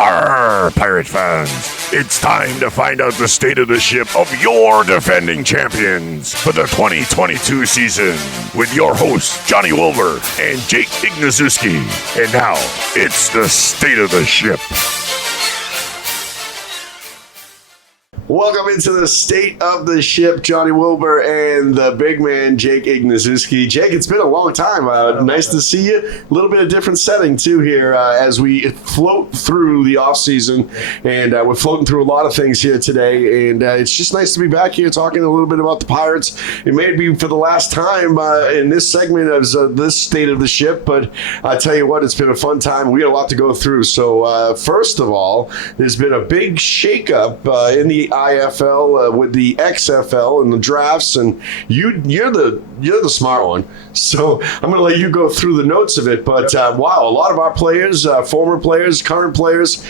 Arr, Pirate fans, it's time to find out the state of the ship of your defending champions for the 2022 season with your hosts, Johnny Wilbur and Jake Ignaszewski. And now, it's the state of the ship. Welcome into the state of the ship, Johnny Wilbur and the big man, Jake Ignaszewski. Jake, it's been a long time. Nice to see you. A little bit of different setting, too, here as we float through the off-season. And we're floating through a lot of things here today. And it's just nice to be back here talking a little bit about the Pirates. It may be for the last time in this segment of this state of the ship. But I tell you what, it's been a fun time. We got a lot to go through. So first of all, there's been a big shakeup in the IFL with the XFL and the drafts, and you're the smart one. So I'm going to let you go through the notes of it. But wow, a lot of our players, former players, current players,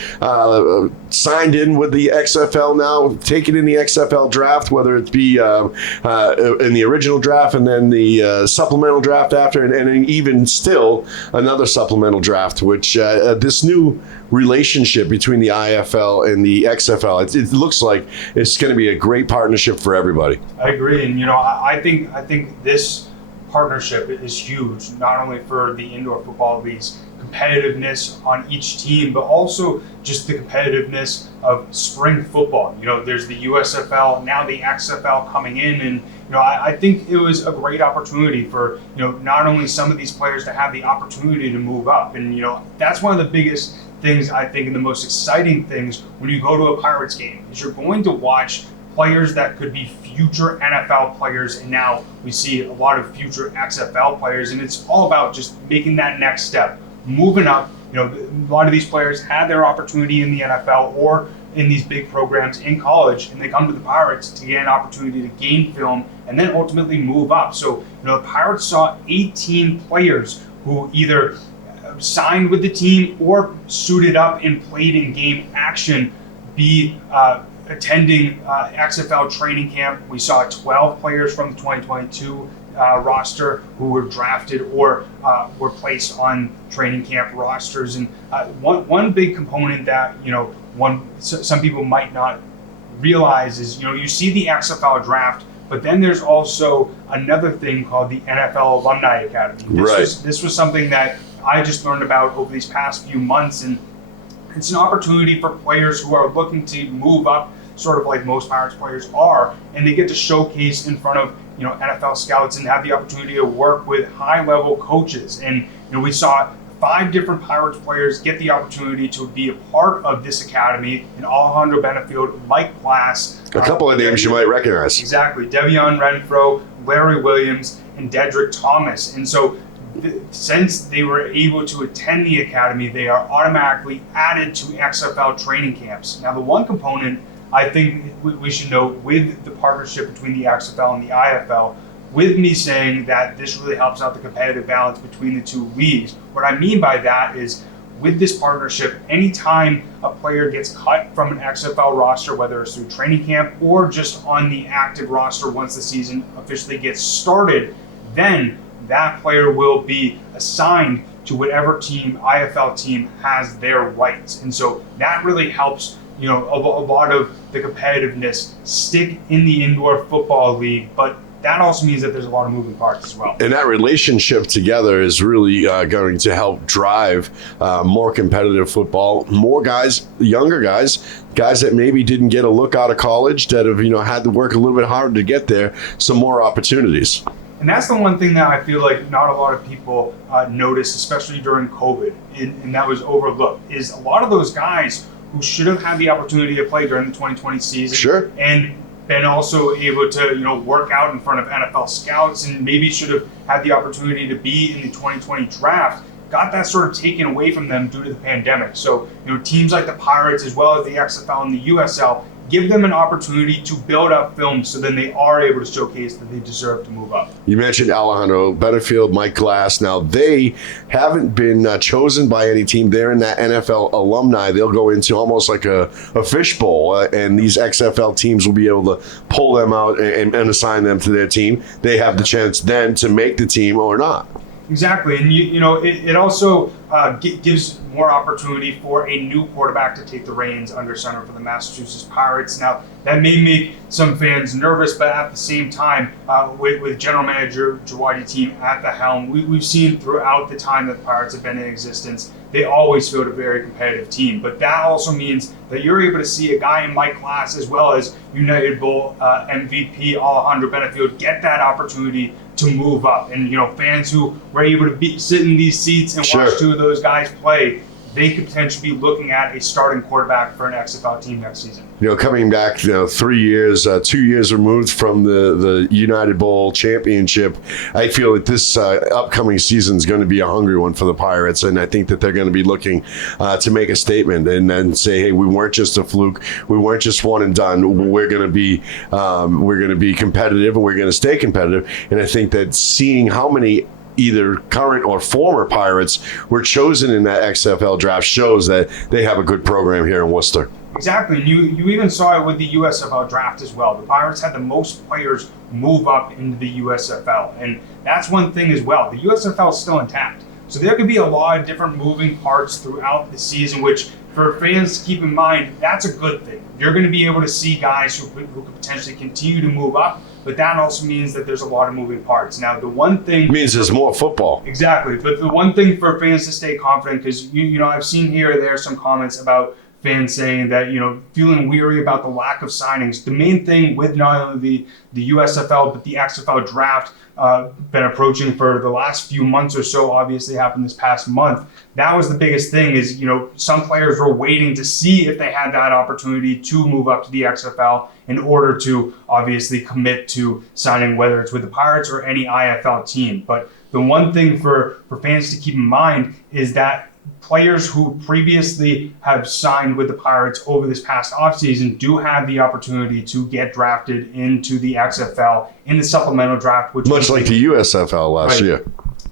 signed in with the XFL now, taken in the XFL draft, whether it be in the original draft and then the supplemental draft after, and even still another supplemental draft, which this new relationship between the IFL and the XFL, it looks like it's going to be a great partnership for everybody. I agree, and I think this partnership is huge, not only for the indoor football league's competitiveness on each team, but also just the competitiveness of spring football. There's the USFL, now the XFL coming in, and I think it was a great opportunity for not only some of these players to have the opportunity to move up, and that's one of the biggest things I think, and the most exciting things when you go to a Pirates game, is you're going to watch players that could be future NFL players, and now we see a lot of future XFL players, and it's all about just making that next step, moving up. A lot of these players had their opportunity in the NFL or in these big programs in college, and they come to the Pirates to get an opportunity to gain film and then ultimately move up. So the Pirates saw 18 players who either signed with the team or suited up and played in game action be attending XFL training camp. We saw 12 players from the 2022 roster who were drafted or were placed on training camp rosters. And one big component that some people might not realize is you see the XFL draft, but then there's also another thing called the NFL Alumni Academy. This was something that I just learned about over these past few months, and it's an opportunity for players who are looking to move up, sort of like most Pirates players are, and they get to showcase in front of NFL scouts and have the opportunity to work with high-level coaches. And we saw 5 different Pirates players get the opportunity to be a part of this academy, and Alejandro Benefield, Mike Glass. A couple of names you might recognize. Exactly. Devion Renfro, Larry Williams, and Dedrick Thomas. And so since they were able to attend the academy, they are automatically added to XFL training camps. Now, the one component I think we should note with the partnership between the XFL and the IFL, with me saying that this really helps out the competitive balance between the two leagues, what I mean by that is with this partnership, anytime a player gets cut from an XFL roster, whether it's through training camp or just on the active roster once the season officially gets started, then that player will be assigned to whatever IFL team has their rights. And so that really helps, a lot of the competitiveness stick in the indoor football league, but that also means that there's a lot of moving parts as well. And that relationship together is really going to help drive more competitive football, more guys, younger guys that maybe didn't get a look out of college, that have, had to work a little bit harder to get there, some more opportunities. And that's the one thing that I feel like not a lot of people noticed, especially during COVID, and that was overlooked, is a lot of those guys who should have had the opportunity to play during the 2020 season, sure, and been also able to work out in front of NFL scouts, and maybe should have had the opportunity to be in the 2020 draft, got that sort of taken away from them due to the pandemic. So teams like the Pirates, as well as the XFL and the USL, give them an opportunity to build up film so then they are able to showcase that they deserve to move up. You mentioned Alejandro Benefield, Mike Glass. Now, they haven't been chosen by any team. They're in that NFL alumni. They'll go into almost like a fishbowl, and these XFL teams will be able to pull them out and assign them to their team. They have the chance then to make the team or not. Exactly, and it also gives more opportunity for a new quarterback to take the reins under center for the Massachusetts Pirates. Now, that may make some fans nervous, but at the same time, with General Manager Jawadi Team at the helm, we've seen throughout the time that the Pirates have been in existence, they always field a very competitive team. But that also means that you're able to see a guy in my class, as well as United Bowl MVP Alejandro Benefield, get that opportunity to move up. And, fans who were able to sit in these seats and watch two of those guys play, they could potentially be looking at a starting quarterback for an XFL team next season. Coming back, 3 years, 2 years removed from the United Bowl championship, I feel that this upcoming season is going to be a hungry one for the Pirates, and I think that they're going to be looking to make a statement and then say, hey, we weren't just a fluke, we weren't just one and done. We're going to be competitive, and we're going to stay competitive. And I think that seeing how many either current or former Pirates were chosen in that XFL draft shows that they have a good program here in Worcester. Exactly. And you even saw it with the USFL draft as well. The Pirates had the most players move up into the USFL. And that's one thing as well. The USFL is still intact. So there could be a lot of different moving parts throughout the season, which for fans to keep in mind, that's a good thing. You're going to be able to see guys who could potentially continue to move up, but that also means that there's a lot of moving parts. Now, the one thing... It means there's more football. Exactly. But the one thing for fans to stay confident, because, I've seen here or there some comments about fans saying that, feeling weary about the lack of signings. The main thing with not only the USFL, but the XFL draft been approaching for the last few months or so, obviously happened this past month. That was the biggest thing is, some players were waiting to see if they had that opportunity to move up to the XFL in order to obviously commit to signing, whether it's with the Pirates or any IFL team. But the one thing for fans to keep in mind is that players who previously have signed with the Pirates over this past offseason do have the opportunity to get drafted into the XFL in the supplemental draft. Which much like the USFL last year.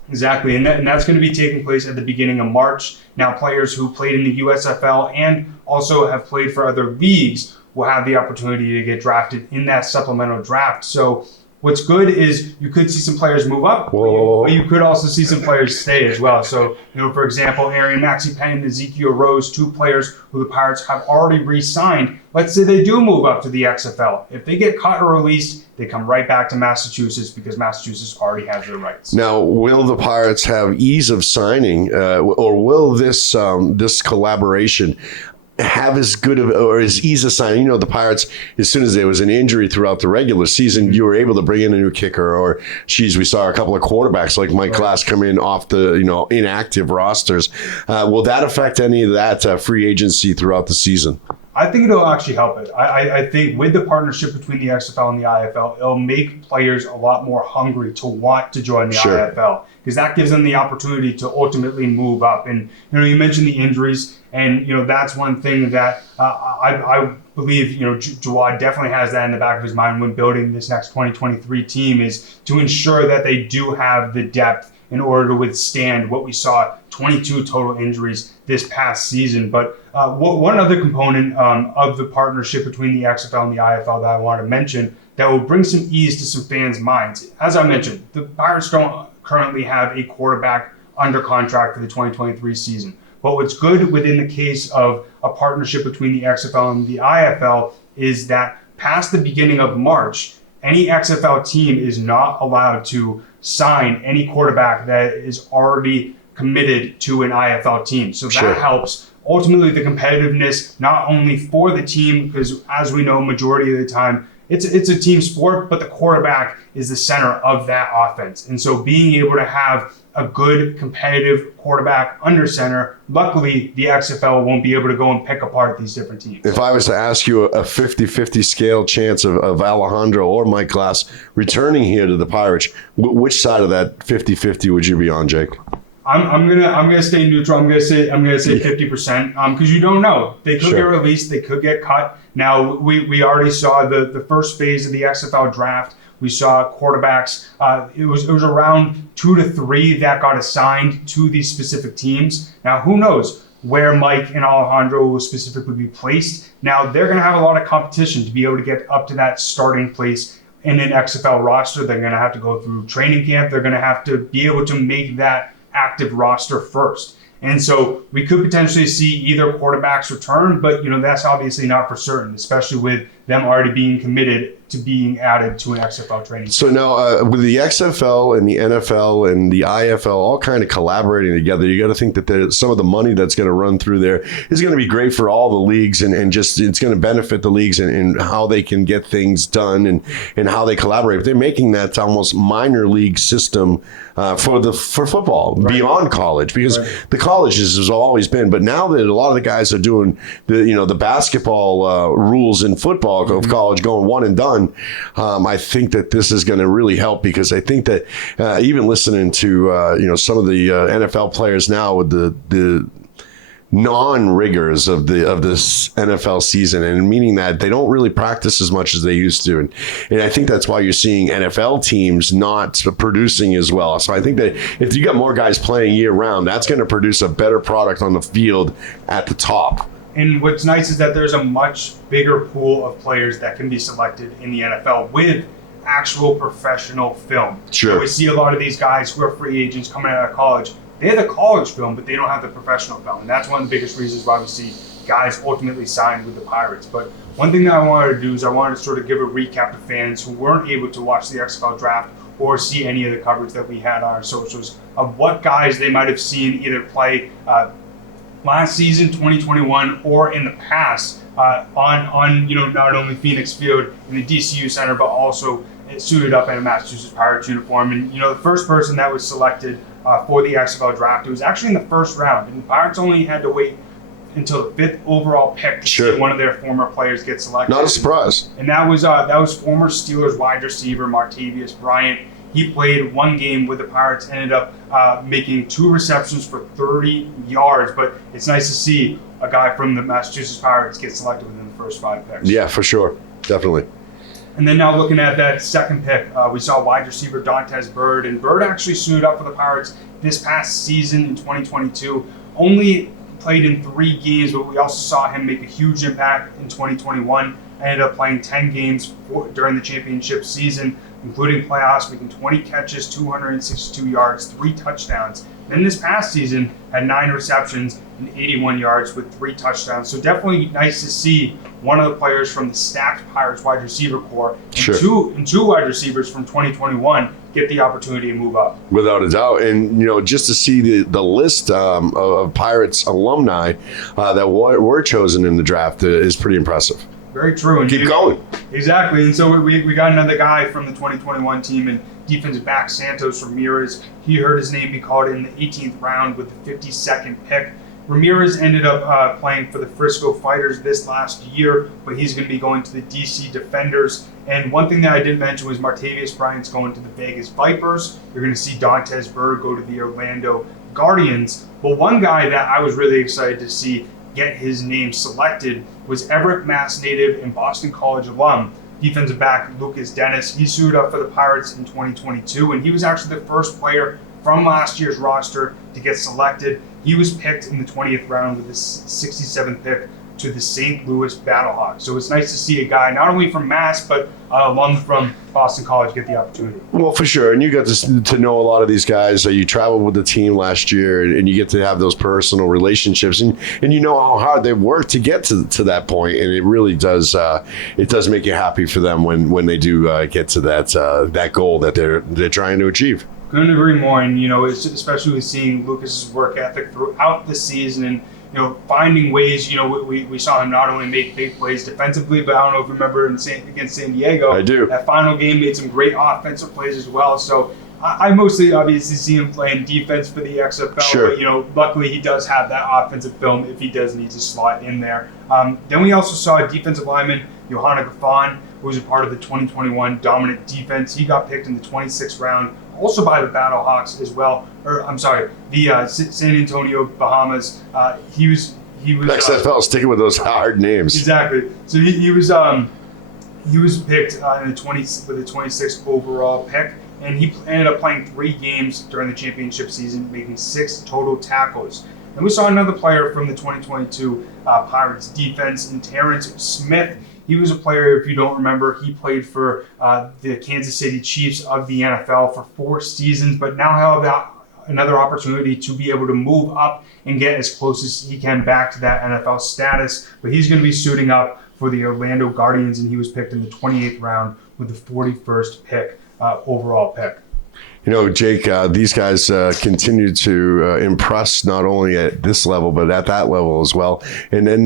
Exactly, and that's going to be taking place at the beginning of March. Now, players who played in the USFL and also have played for other leagues will have the opportunity to get drafted in that supplemental draft. So what's good is you could see some players move up, but you could also see some players stay as well. So, for example, Arian Maxey Penn and Ezekiel Rose, two players who the Pirates have already re-signed. Let's say they do move up to the XFL. If they get cut or released, they come right back to Massachusetts because Massachusetts already has their rights. Now, will the Pirates have ease of signing, or will this collaboration have as good of or as easy a signing? The Pirates, as soon as there was an injury throughout the regular season, you were able to bring in a new kicker, or we saw a couple of quarterbacks like Mike Glass come in off the inactive rosters. Will that affect any of that free agency throughout the season? I think it'll actually help it. I think with the partnership between the XFL and the IFL, it'll make players a lot more hungry to want to join the IFL, because that gives them the opportunity to ultimately move up. And you mentioned the injuries, and that's one thing that I believe Jawad definitely has that in the back of his mind when building this next 2023 team, is to ensure that they do have the depth in order to withstand what we saw, 22 total injuries this past season. But one other component of the partnership between the XFL and the IFL that I want to mention that will bring some ease to some fans' minds. As I mentioned, the Pirates don't currently have a quarterback under contract for the 2023 season. But what's good within the case of a partnership between the XFL and the IFL is that past the beginning of March, any XFL team is not allowed to sign any quarterback that is already committed to an IFL team. So that helps ultimately the competitiveness, not only for the team, because as we know, majority of the time, it's a team sport, but the quarterback is the center of that offense. And so being able to have a good competitive quarterback under center, luckily the XFL won't be able to go and pick apart these different teams. If I was to ask you a 50-50 scale chance of Alejandro or Mike Glass returning here to the Pirates, which side of that 50-50 would you be on, Jake? I'm gonna stay neutral. I'm gonna say 50%, because you don't know. They could get released. They could get cut. Now we already saw the first phase of the XFL draft. We saw quarterbacks. It was around 2 to 3 that got assigned to these specific teams. Now who knows where Mike and Alejandro will specifically be placed. Now they're gonna have a lot of competition to be able to get up to that starting place in an XFL roster. They're gonna have to go through training camp. They're gonna have to be able to make that active roster first. And so we could potentially see either quarterbacks return, but that's obviously not for certain, especially with them already being committed to being added to an XFL training. So now with the XFL and the NFL and the IFL all kind of collaborating together, you got to think that some of the money that's going to run through there is going to be great for all the leagues, and just it's going to benefit the leagues and how they can get things done and how they collaborate. But they're making that almost minor league system for football beyond college, because the colleges has always been, but now that a lot of the guys are doing the basketball rules in football of college going one and done, I think that this is going to really help, because I think that even listening to some of the NFL players now with the non-rigors of this NFL season, and meaning that they don't really practice as much as they used to, and I think that's why you're seeing NFL teams not producing as well. So I think that if you got more guys playing year round, that's going to produce a better product on the field at the top. And what's nice is that there's a much bigger pool of players that can be selected in the NFL with actual professional film. Sure. So we see a lot of these guys who are free agents coming out of college. They have the college film, but they don't have the professional film. And that's one of the biggest reasons why we see guys ultimately signed with the Pirates. But one thing that I wanted to do is I wanted to sort of give a recap to fans who weren't able to watch the XFL draft or see any of the coverage that we had on our socials of what guys they might have seen either play last season, 2021, or in the past on not only Phoenix Field in the DCU Center, but also suited up in a Massachusetts Pirates uniform. And the first person that was selected for the XFL draft, it was actually in the first round, and the Pirates only had to wait until the 5th overall pick to see one of their former players get selected. Not a surprise. And that was former Steelers wide receiver Martavis Bryant. He played one game with the Pirates, ended up making 2 receptions for 30 yards. But it's nice to see a guy from the Massachusetts Pirates get selected within the first 5 picks. Yeah, for sure. Definitely. And then now looking at that second pick, we saw wide receiver Dontez Bird. And Bird actually suited up for the Pirates this past season in 2022. Only played in 3 games, but we also saw him make a huge impact in 2021. Ended up playing 10 games during the championship season, including playoffs, making 20 catches, 262 yards, 3 touchdowns. Then this past season, had 9 receptions and 81 yards with 3 touchdowns. So definitely nice to see one of the players from the stacked Pirates wide receiver core and two wide receivers from 2021 get the opportunity to move up. Without a doubt. And, just to see the list of Pirates alumni that were chosen in the draft is pretty impressive. Very true. And keep going. Exactly. And so we got another guy from the 2021 team, and defensive back Santos Ramirez. He heard his name be called in the 18th round with the 52nd pick. Ramirez ended up playing for the Frisco Fighters this last year, but he's going to be going to the DC Defenders. And one thing that I didn't mention was Martavis Bryant's going to the Vegas Vipers. You're going to see Dontez Bird go to the Orlando Guardians. But one guy that I was really excited to see get his name selected was Everett, Mass native and Boston College alum, defensive back Lucas Dennis. He suited up for the Pirates in 2022, and he was actually the first player from last year's roster to get selected. He was picked in the 20th round with the 67th pick to the St. Louis Battlehawks. So it's nice to see a guy not only from Mass, but alum from Boston College get the opportunity. Well, for sure. And you got to know a lot of these guys. You traveled with the team last year, and you get to have those personal relationships, and you know how hard they've worked to get to that point. And it really does make you happy for them when they do get to that goal that they're trying to achieve. Couldn't agree more. And it's especially with seeing Lucas's work ethic throughout the season, and finding ways. We saw him not only make big plays defensively, but I don't know if you remember against San Diego. I do. That final game made some great offensive plays as well. So I mostly obviously see him playing defense for the XFL. Sure. But luckily he does have that offensive film if he does need to slot in there. Then we also saw a defensive lineman, Johanna Gaffon, who was a part of the 2021 dominant defense. He got picked in the 26th round, also by the Battlehawks as well. The San Antonio Bahamas. He was XFL sticking with those hard names. Exactly. So he was picked in the 26th overall pick, and he ended up playing 3 games during the championship season, making 6 total tackles. And we saw another player from the 2022 Pirates defense, in Terrence Smith. He was a player, if you don't remember, he played for the Kansas City Chiefs of the NFL for 4 seasons, but now another opportunity to be able to move up and get as close as he can back to that NFL status. But he's going to be suiting up for the Orlando Guardians, and he was picked in the 28th round with the 41st pick, overall pick. You know, Jake, these guys continue to impress not only at this level, but at that level as well. And then,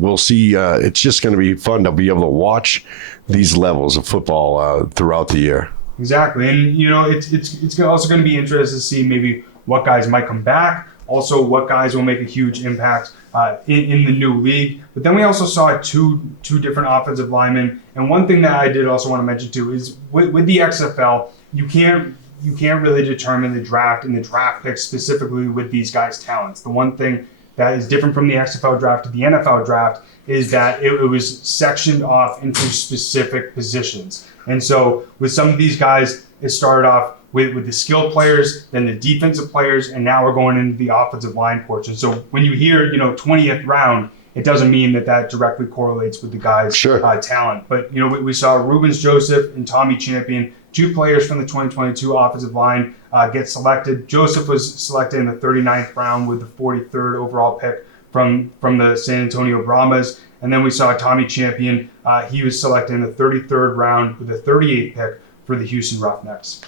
we'll see. It's just going to be fun to be able to watch these levels of football throughout the year. Exactly. And, it's also going to be interesting to see maybe what guys might come back, also what guys will make a huge impact in the new league. But then we also saw two different offensive linemen. And one thing that I did also want to mention too is with the XFL, you can't really determine the draft and the draft picks specifically with these guys' talents. The one thing that is different from the XFL draft to the NFL draft is that it was sectioned off into specific positions. And so with some of these guys, it started off with the skill players, then the defensive players, and now we're going into the offensive line portion. So when you hear, 20th round, it doesn't mean that directly correlates with the guy's talent. But, we saw Rubens Joseph and Tommy Champion, two players from the 2022 offensive line, get selected. Joseph was selected in the 39th round with the 43rd overall pick from the San Antonio Brahmas. And then we saw Tommy Champion. He was selected in the 33rd round with the 38th pick for the Houston Roughnecks.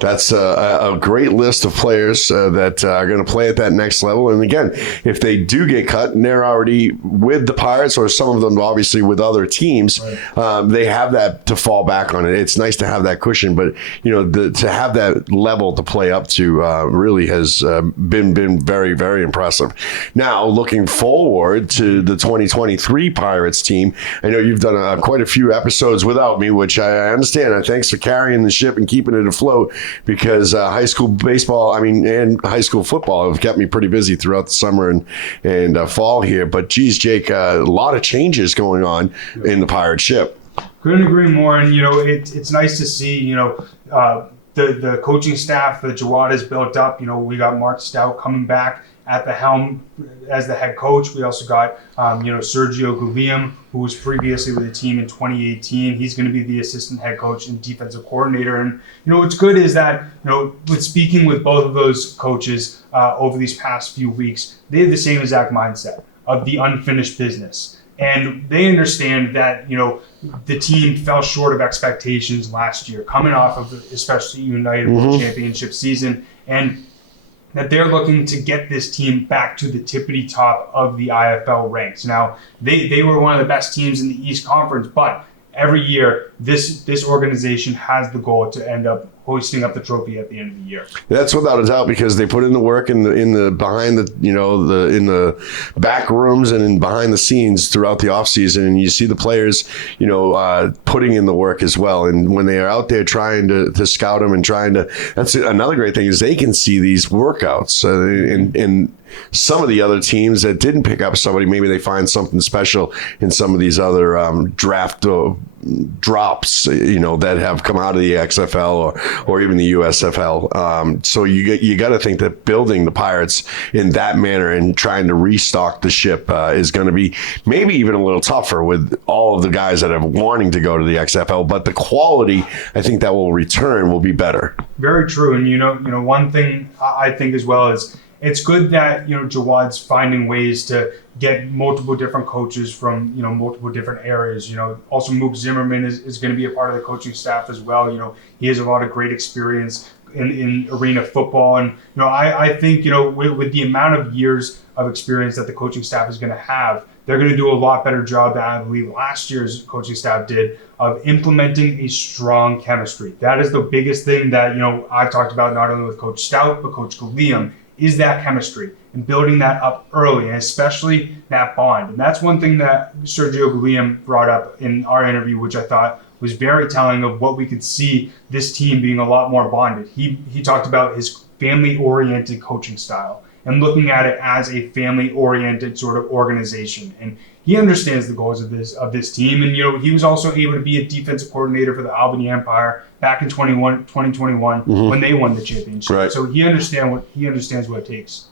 That's a great list of players that are going to play at that next level. And again, if they do get cut and they're already with the Pirates, or some of them obviously with other teams, they have that to fall back on. It. It's nice to have that cushion, but to have that level to play up to really has been very, very impressive. Now, looking forward to the 2023 Pirates team, I know you've done quite a few episodes without me, which I understand. Thanks for carrying the ship and keeping it afloat. Because high school baseball, and high school football have kept me pretty busy throughout the summer and fall here. But geez, Jake, a lot of changes going on in the Pirate ship. Couldn't agree more. And, it's nice to see, the coaching staff that Jawad has built up. We got Mark Stout coming back at the helm as the head coach. We also got, Sergio Guilliam, who was previously with the team in 2018. He's going to be the assistant head coach and defensive coordinator. And, what's good is that, with speaking with both of those coaches over these past few weeks, they have the same exact mindset of the unfinished business. And they understand that, the team fell short of expectations last year, coming off of especially United World Championship season. And that they're looking to get this team back to the tippity top of the IFL ranks. Now, they were one of the best teams in the East Conference, but every year, this organization has the goal to end up hoisting up the trophy at the end of the year. That's without a doubt, because they put in the work in the behind the in the back rooms and in behind the scenes throughout the off season, and you see the players putting in the work as well. And when they are out there trying to scout them and trying to, that's another great thing, is they can see these workouts and some of the other teams that didn't pick up somebody, maybe they find something special in some of these other draft drops, that have come out of the XFL or even the USFL. So you got to think that building the Pirates in that manner and trying to restock the ship is going to be maybe even a little tougher with all of the guys that are wanting to go to the XFL. But the quality, I think, that will return will be better. Very true. And one thing I think as well is, it's good that Jawad's finding ways to get multiple different coaches from multiple different areas. Also Mook Zimmerman is going to be a part of the coaching staff as well. He has a lot of great experience in arena football, and I think with the amount of years of experience that the coaching staff is going to have, they're going to do a lot better job than I believe last year's coaching staff did of implementing a strong chemistry. That is the biggest thing that I've talked about, not only with Coach Stout but Coach Guilliam, is that chemistry and building that up early, and especially that bond. And that's one thing that Sergio Guilliam brought up in our interview, which I thought was very telling of what we could see this team being a lot more bonded. He talked about his family-oriented coaching style and looking at it as a family-oriented sort of organization. And he understands the goals of this team. And, he was also able to be a defensive coordinator for the Albany Empire back in 2021 when they won the championship. Right. So he understands what it takes.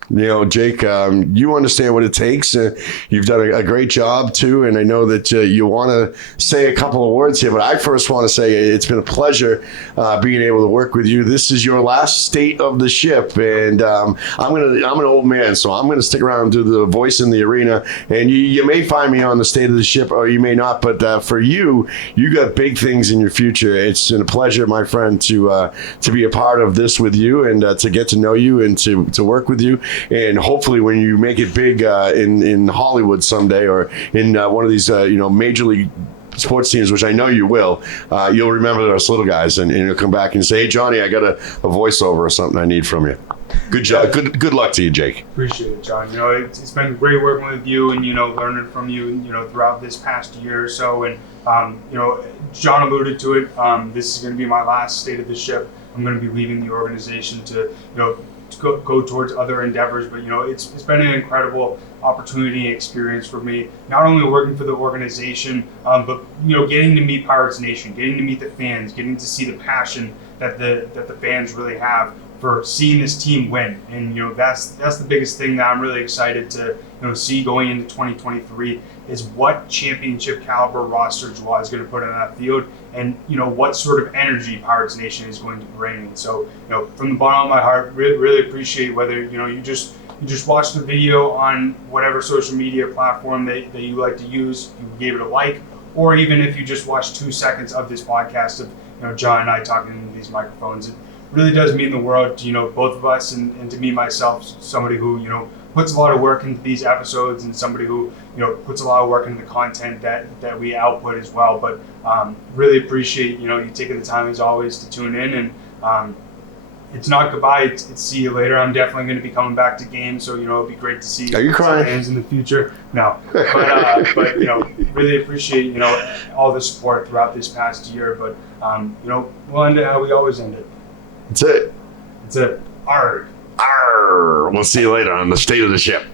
Jake, you understand what it takes. You've done a great job, too, and I know that you want to say a couple of words here, but I first want to say it's been a pleasure being able to work with you. This is your last state of the ship, and I'm an old man, so I'm going to stick around and do the voice in the arena, and you may find me on the state of the ship, or you may not, but for you got big things in your future. It's been a pleasure, my friend, to be a part of this with you, and to get to know you and to work with you. And hopefully when you make it big in Hollywood someday, or in one of these major league sports teams, which I know you will, you'll remember us little guys, and you'll come back and say, "Hey, Johnny, I got a voiceover or something I need from you." Good job. Good luck to you, Jake. Appreciate it, John. It's been great working with you and, learning from you, throughout this past year or so. And, John alluded to it. This is going to be my last state of the ship. I'm going to be leaving the organization to go towards other endeavors. But, it's been an incredible opportunity and experience for me, not only working for the organization, but, getting to meet Pirates Nation, getting to meet the fans, getting to see the passion that the fans really have for seeing this team win. And that's the biggest thing that I'm really excited to see going into 2023 is what championship caliber roster Joie is going to put on that field, and what sort of energy Pirates Nation is going to bring. And so from the bottom of my heart, really appreciate whether you just watched the video on whatever social media platform that you like to use, you gave it a like, or even if you just watched 2 seconds of this podcast of John and I talking into these microphones. It really does mean the world to both of us, and to me myself, somebody who puts a lot of work into these episodes, and somebody who puts a lot of work into the content that we output as well. But really appreciate you taking the time as always to tune in. And it's not goodbye, it's see you later. I'm definitely going to be coming back to games, so it'll be great to see. Are you crying? Fans in the future. No, but really appreciate all the support throughout this past year. But we'll end it how we always end it. That's it. It's a arg. Arr, we'll see you later on the state of the ship.